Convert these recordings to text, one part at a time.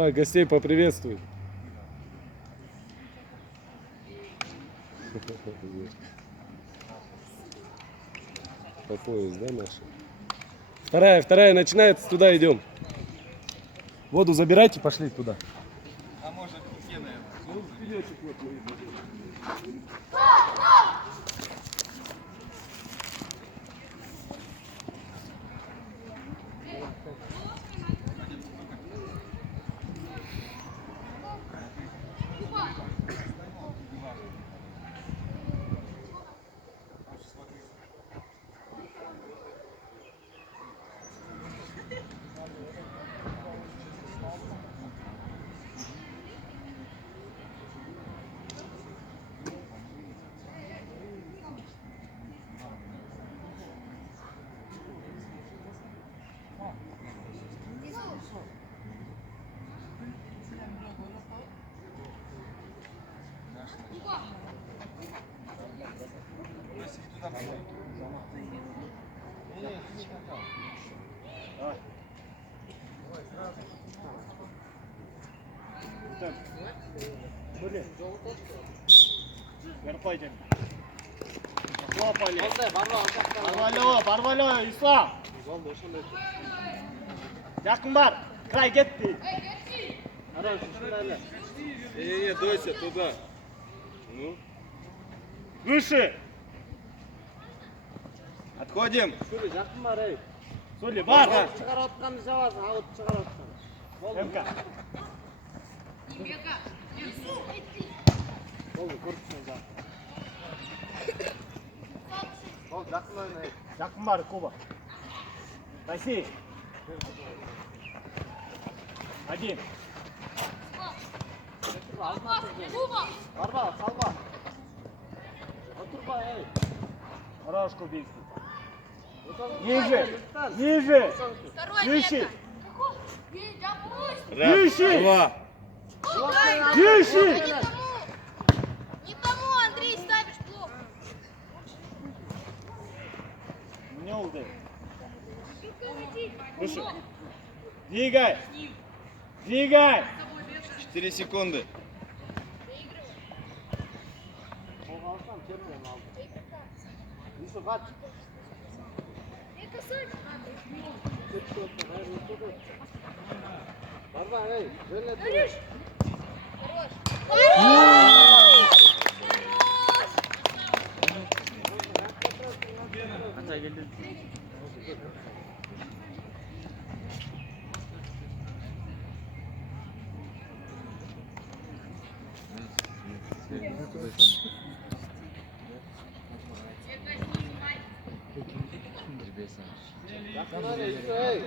Давай, гостей поприветствуй. По пояс, да, наши? Вторая начинается, туда идем. Воду забирайте, пошли туда. А может, не, наверное. Ну, билетик вот мы идем. Barvalo, Islom. Yaqin bar. Qray ketdi. Не, Дося, туда. Ну. Выше. Отходим. Yaqin bar, ey. So'li, bar. Chiqarayotganni javozni, avut chiqarayotgan. Emka. Bo'ldi, ko'rishmaysan. Ol, yaqin o'yna. Yaqin bar, Kuba. Россия. Один. Barba, salva. Oturma, ey. Хорошо, Бинский. Ниже. Ниже. Выше. Выше. Два. Выше. Не тому, Андрей, ставишь плохо. Не oldu. Выше. Двигай. Двигай. 4 секунды. Yusuf aç. Barba, ey. Böyle dur. Yakın oyna Yusuf, ey.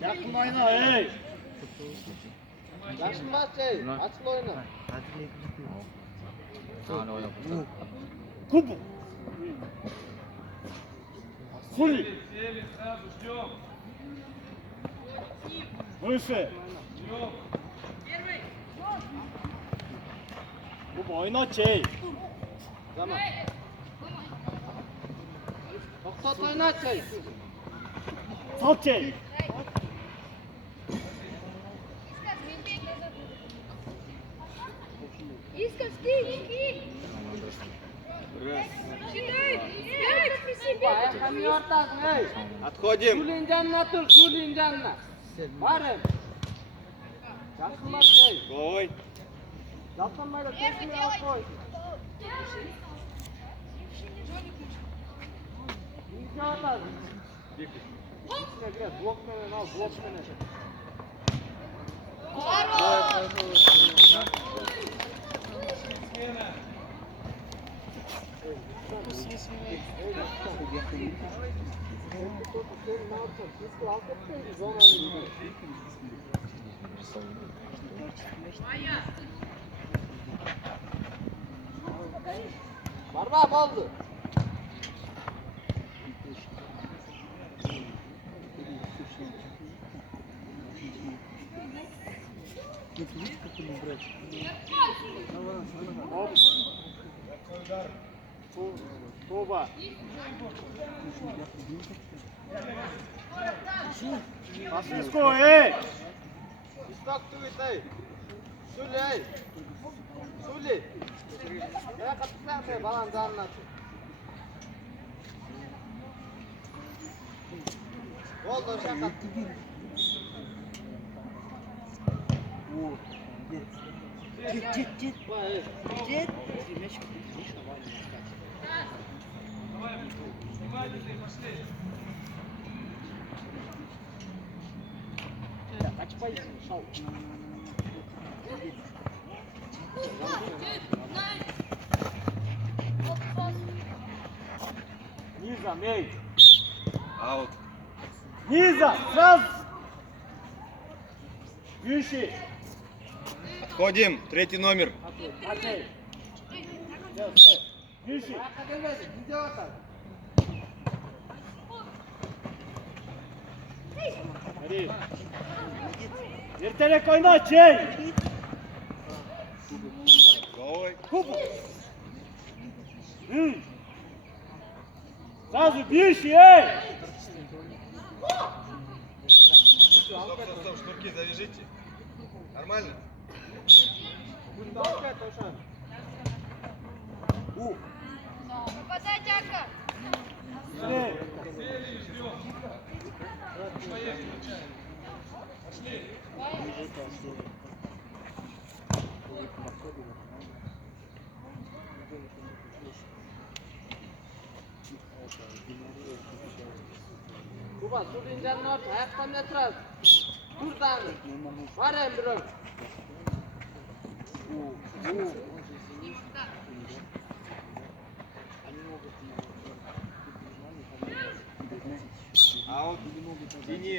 Yakın oyna, ey. Yakın aç, ey. Açıl oyna. Kubu. Сули. Выше. Kubu oyna, ey. Tamam. Toktat oyna aç, ey. Sal, ey. Иска, скинь. Считай. Пять при себе. Ayaklarını yortasın, ey. Отходим. Sulin canına dur, sulin canına. Varım. Yakın aç, ey. Ой. Yakın böyle teslim al koy. İyice yortasın. İçine biraz blok menen al, blok menen. Barba oldu. Kuba. Пасвиско, ей! Stop to it, hey. Suli, hey. Suli. Ya katılsan sen balan zanlat. Oldu şakat. Git. Git. Kaçmayın. Şov. Низа, мей. Аут. Низа, сразу. Выше. Отходим. Третий номер. Окей. Выше. Hadi. Ertelek oyna çek. Головой. Сразу бьешь, эй! Стоп. Шнурки завяжите. Нормально? Попадай, Дяка. Kuba, sulinjanni ot, ayaqdan turadi. Turdani. Qarang birov. Аут. Тяни.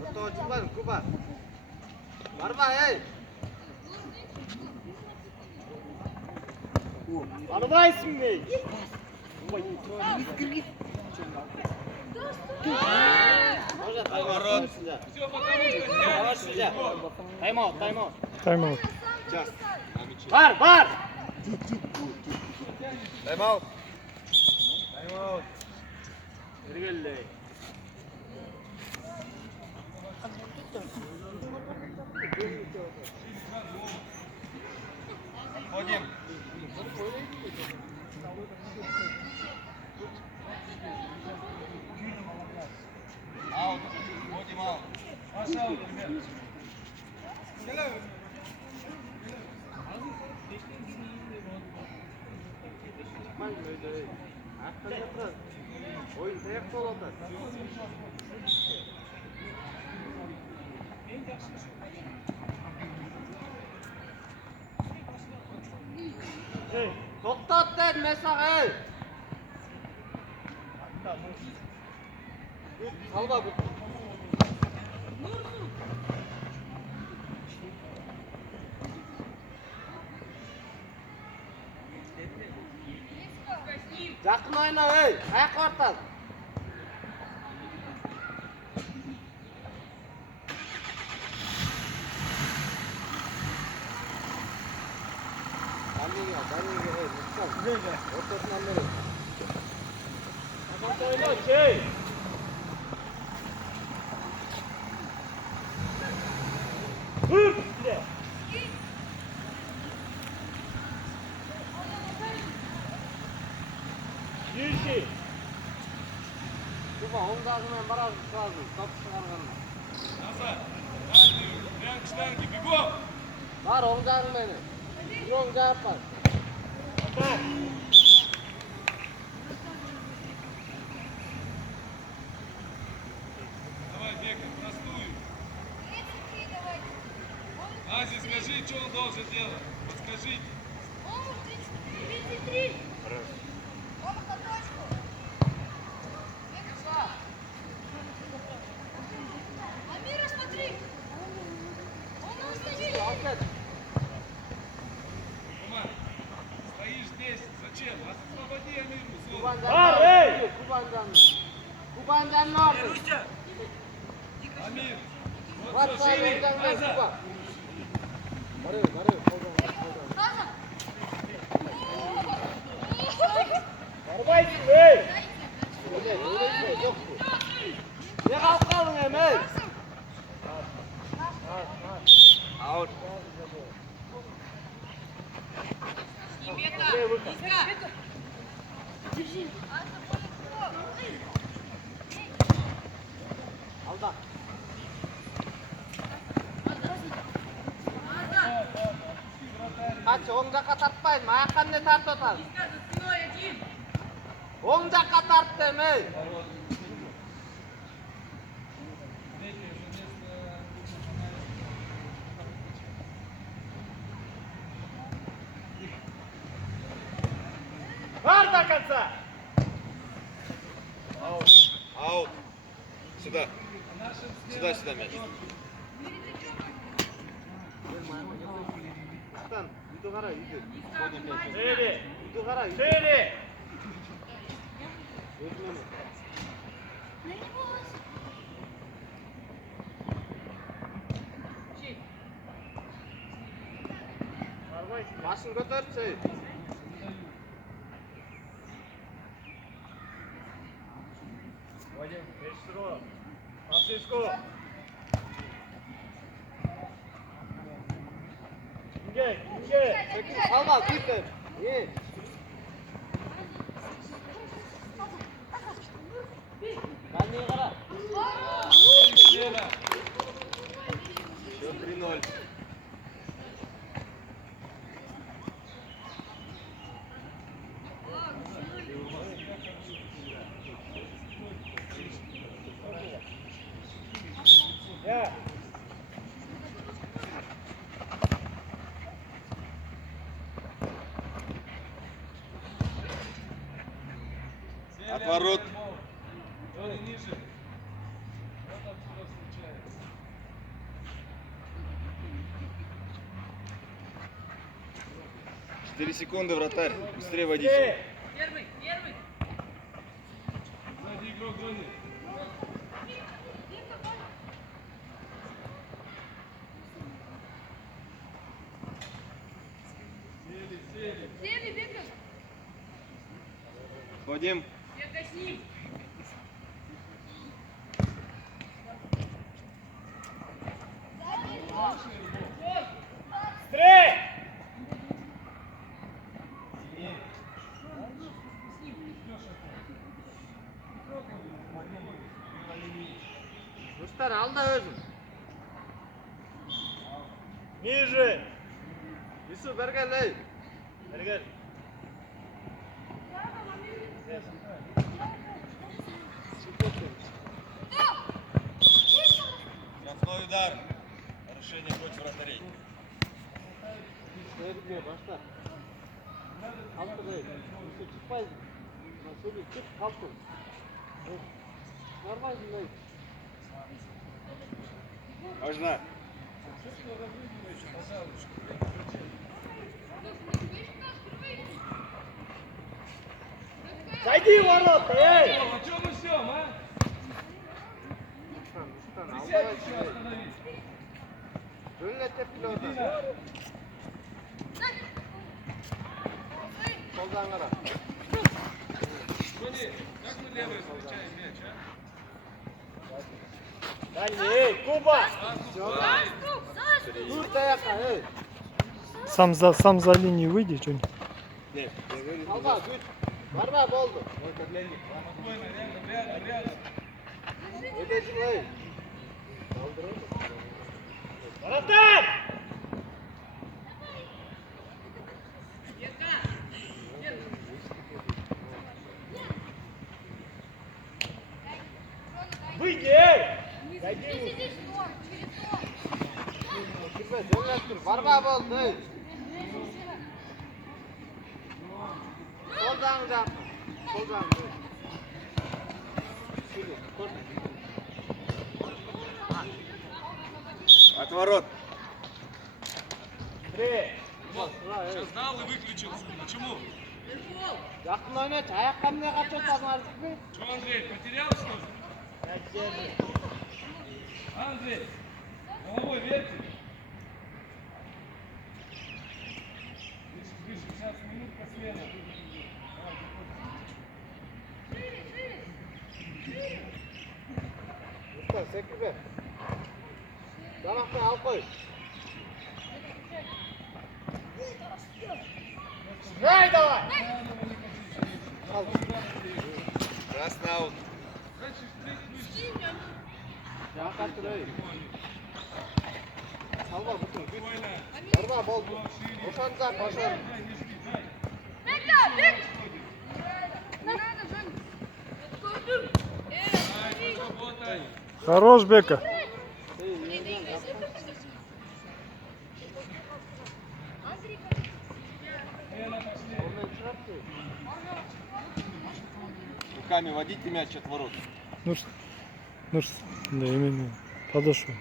Готов, Чубан, Куба. Барма, эй! Бармайсың бе? Поворот. Тайм-аут. Бар! Тайм-аут. Тайм-аут. Бергелле. Отходим. Аут. Отходим аут. Oyun tek sol atar. To'xtat deyman saqay. Salma bu. Yaqin o'yna, ey. Ayoq ortad. Daniga, ey, lütfen. Ortasından verin. Kuba, o'ngdag'idan barazib turadi. Top chiqarganda. Bar o'ngdag'i meni. O'ngga yapar. Давай, бегай, простую. 33 давайте. Ази, скажи, что он должен делать. Подскажите. Омур 33. Омур на точку. Бегай. Амира, смотри. Он стоит. Рома, стоишь здесь. Зачем? Освободи Амиру. Зону. Kubanjanni. Kubanjanni ordi. Бат сайын оң жағынан Куба. Барайын, барайын, сол жағынан, сол жағынан. Барбайсың, ей! Ойлайсың, жоқ бұл. Не қалып қалдың, ей? Аут. Алда. Қанша, оң жаққа тартпайын, аяққа не тартып отыр? Оң жаққа тарт демей. Бар до конца. Аут. Сюда. Сюда, сюда мяч. Астан, үйді қара, үйді. Шере, үйді қара, үйді. Шере. Өзімен. Басын көтеріп сей. Вадим, Пешсиро, Франциско. Kimge? Salma, gitme. İyi. Ben niye kara? Счет 3-0. Ya. Отворот. Тони ниже. Вот отсюда встречается. 4 секунды, вратарь. Быстрее водите. Сзади игрок гони. Сели. Вадим. Стрей! Ruslar al da özüm. Ниже. Yusuf ver gel ey. Ver gel. Штрафной удар. Нарушение против вратарей. Şöyle başla. Kalktı böyle. Yusuf çıkmayız. Şöyle çık kalktı. Normal değil. Можно. Зайди в ворота, эй! О, а что мы ждем, а? Присядь Еще остановись. Önüne tepkili orada. Soldan kara. Тони, как мы левой встречаем мяч, а? Дальний, Куба! Dur dayakla, ey! Сам за линию выйди, что-нибудь. Нет, я говорю, Alba, güç. Barba oldu. Спокойно, рядом. Ödeyecek, ey! Taraftar! Выйди, ey! Girme, dönleştir. Barba oldu, ey! Soldan uzak. Soldan uzak. Şöyle, koş. отворот. Три. Сейчас дал и выключился. Почему? Yakın oyna, ayakta mı ne kaçırsan artık mı? Что, Андрей, потерял что ли? Андрей, Головой верьте. Выше, сейчас минутка смена. Usta sekme. Damaktan al koy. Hey давай. Al. Красный аут. Jakat ey. Salma bütün. Orada bol. Oşanca başar. Бека, бек! Надо, Жень. Gördüm. Работай. Хорош, Бека. Руками водите мяч от ворот. Нурс. Нурс. Да, именно. Подошел.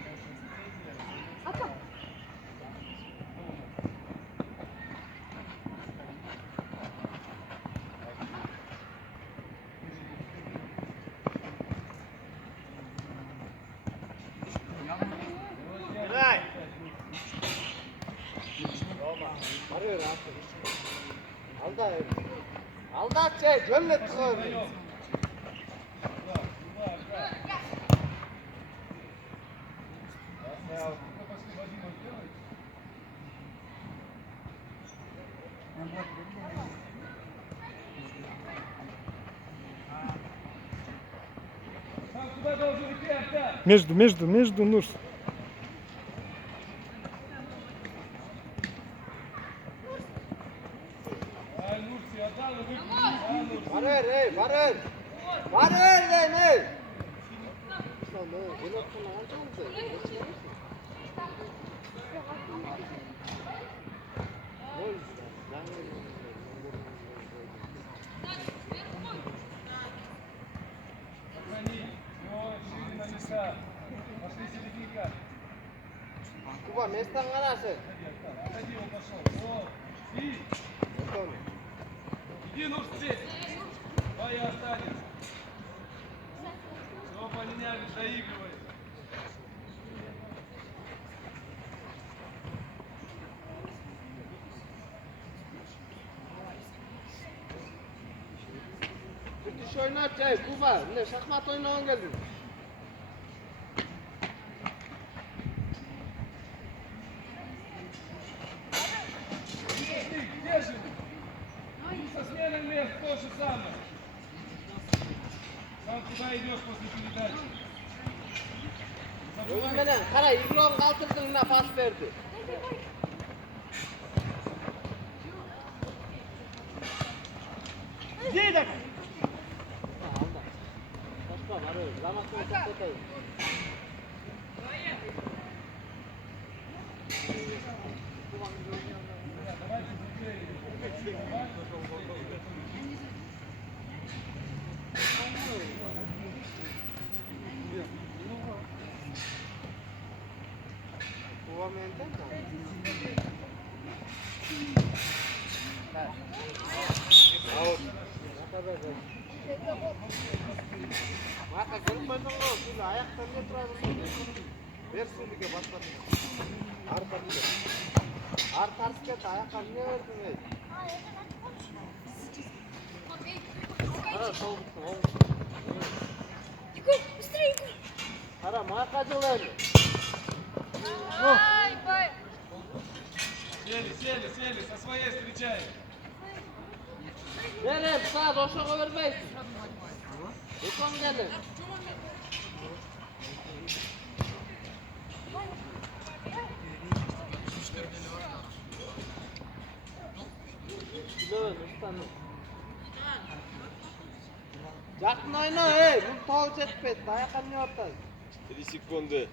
Gel. Arıyor artık. Alda. Alda şey, gömle tıkıyor. Сам куда должен идти, Артем? Между, Нурс. Ай, Нурси, отдал и выпустил. Varır ey, varır. Varır ey ne? Sen ne? Bunu kullanacak mısın? Сохрани. Все, шире на места. Пошли серединка. Kuba mestan karası. Отходи, он пошел. Вот. И. Bakalım. Иди, Нурс, здесь. Твоя останется. Все поменяли, доигрывай. Bütün şey oynayacak Kuba. Ne şahmat oynayan geldin. Где же вы? И со сменой мест то же самое. Сам куда идешь после передачи? Oğlum bana kara İbrahim kaldırdın ne pas verdi. Gidelim. Başka var öyle. Zamanla tutayım. Nuevamente. Maka gelmedin o. Şimdi ayaktan ne duralım? Ver şimdi ki başla. Arka. Arka ayaktan ne verdin ey? Kara soğuk. Егор, быстрее, Егор. Kara makacılar. Ай, бай. Сели, со своей встречаем. Gelin sağ doşa vermeyin. Lütfen gelin. Lütfen lütfen. Yakın oyna ey. Bu tol etmedi. Dayakan ne ortaya? 3 секунды.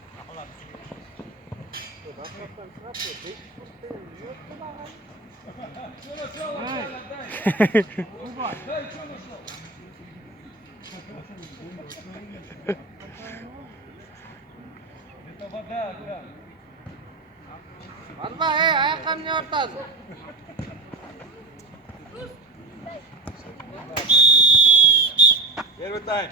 Что нашел, Артем, отдай. Дай, что нашел? Это вода, да. Arba ey ayakkabı ne ortası? Первый тайм.